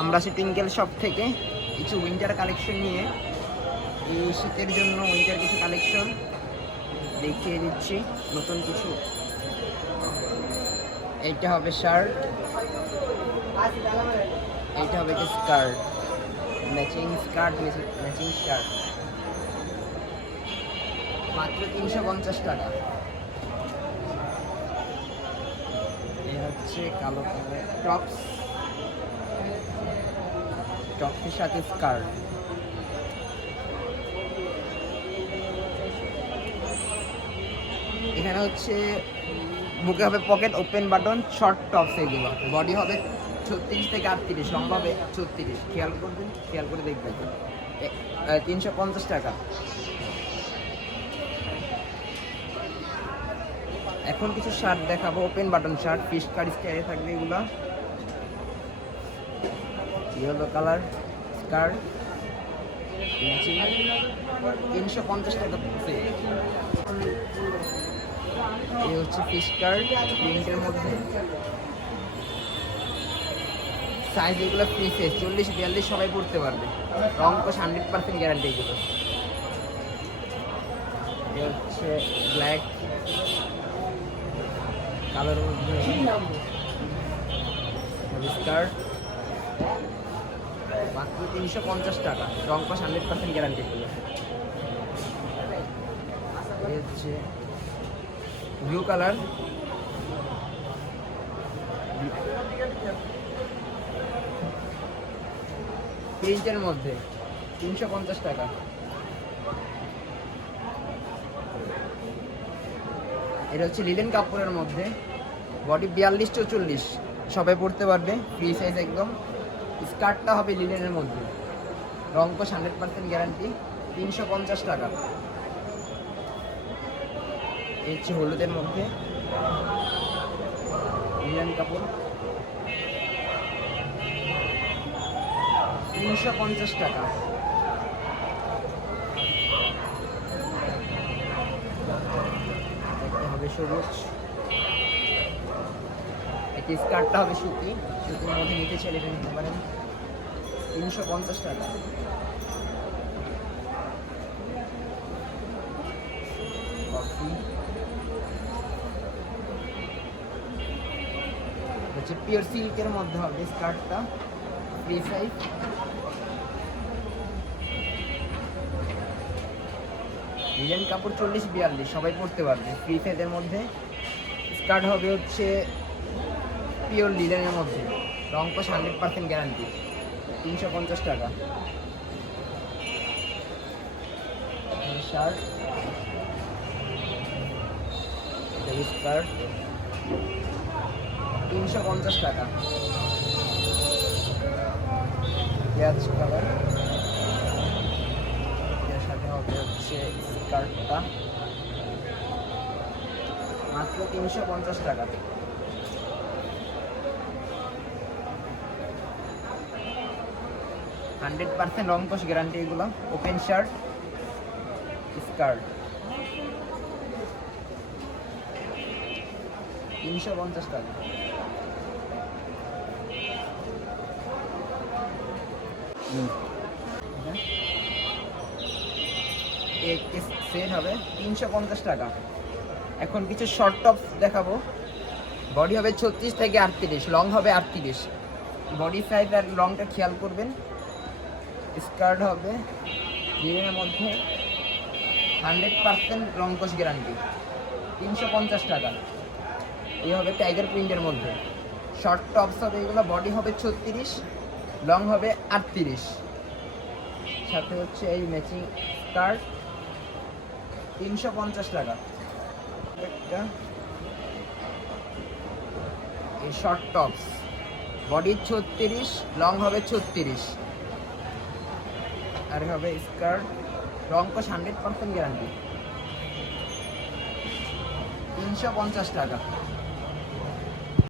আমরা আছি শপ থেকে কিছু উইন্টার কালেকশন নিয়ে এই শীতের জন্য উইন্টার কিছু কালেকশন দেখিয়ে দিচ্ছি। নতুন কিছু। এইটা হবে শার্ট এইটা হবে কি skirt matching skirt matching shirt মাত্র তিনশো পঞ্চাশ টাকা। এ হচ্ছে কালো কালার টপস টপসের সাথে স্কার্ট এখানে হচ্ছে, বুকে হবে pocket, open button, short tops এগুলো। বডি হবে ছত্রিশ থেকে আটত্রিশ, লম্বা হবে ছত্রিশ। খেয়াল করবেন, খেয়াল করে দেখবেন। তিনশো পঞ্চাশ টাকা। এখন কিছু শার্ট দেখাবো। ওপেন বাটন শার্ট পিস কার স্টাইলে থাকবে এগুলো। ইয়েলো কালার, স্কার্ট তিনশো পঞ্চাশ টাকা পড়ছে এই হচ্ছে পিস কার্ড প্রিন্টের মধ্যে। সাইজ এগুলো সাইজ চল্লিশ, বিয়াল্লিশ সবাই পড়তে পারবে। রং কোশ হান্ড্রেড পার্সেন্ট গ্যারান্টি এগুলো হচ্ছে ব্ল্যাক কালোর মধ্যে। স্কার্ট। মাত্র তিনশো পঞ্চাশ টাকা। রং পাস হান্ড্রেড পার্সেন্ট গ্যারান্টি হচ্ছে ব্লু কালার প্রিন্টের মধ্যে তিনশো পঞ্চাশ টাকা। এটা হচ্ছে লিলেন কাপড়ের মধ্যে। বডি বিয়াল্লিশ চৌচল্লিশ সবাই পড়তে পারবে ফ্রি সাইজ একদম। স্কার্টটা হবে লিলেনের মধ্যে। রং কোশ হান্ড্রেড পার্সেন্ট গ্যারান্টি, তিনশো পঞ্চাশ টাকা। এই হচ্ছে হলুদের মধ্যে। লিলেন কাপড়। তিনশো পঞ্চাশ টাকা। হবে সবুজ। এটি স্কার্টটা হবে সুতি। সুতির মধ্যে নিতে চাইলে এটা নিতে পারেন। তিনশো পঞ্চাশ টাকা। হচ্ছে পিওর সিল্কের মধ্যে হবে স্কার্টটা ফ্রি সাইজ ডিজাইন কাপড় চল্লিশ বিয়াল্লিশ, সবাই পরতে পারবে। ফ্রি সাইজের মধ্যে। স্কার্ট হবে হচ্ছে পিওর লিলেনের মধ্যে। রং পাশ হান্ড্রেড পার্সেন্ট গ্যারান্টি তিনশো পঞ্চাশ টাকা। তিনশো পঞ্চাশ টাকা। পেঁয়াজ কালার। এর সাথে হবে হচ্ছে স্কার্টটা মাত্র তিনশো পঞ্চাশ টাকা। হান্ড্রেড পার্সেন্ট রং কষ গ্যারান্টি এগুলো। ওপেন শার্ট স্কার্ট তিনশো পঞ্চাশ টাকা। সেট হবে তিনশো পঞ্চাশ টাকা। এখন কিছু শর্ট টপ দেখাবো। বডি হবে ছত্রিশ থেকে আটত্রিশ লং হবে আটত্রিশ। বডি সাইজ আর লংটা খেয়াল করবেন। স্কার্ট হবে। ডিজাইনের মধ্যে হান্ড্রেড পার্সেন্ট রং কোশ গ্যারান্টি তিনশো পঞ্চাশ টাকা। এই হবে টাইগার প্রিন্টের মধ্যে। শর্ট টপস হবে, এগুলো বডি হবে ছত্রিশ লং হবে আটত্রিশ। সাথে হচ্ছে এই ম্যাচিং স্কার্ট তিনশো পঞ্চাশ টাকা। একটা। এই শর্ট টপস বডি ছত্রিশ লং হবে ছত্রিশ। আর হবে স্কার্ট রং কোশ হান্ড্রেড পার্সেন্ট গ্যারান্টি তিনশো পঞ্চাশ টাকা।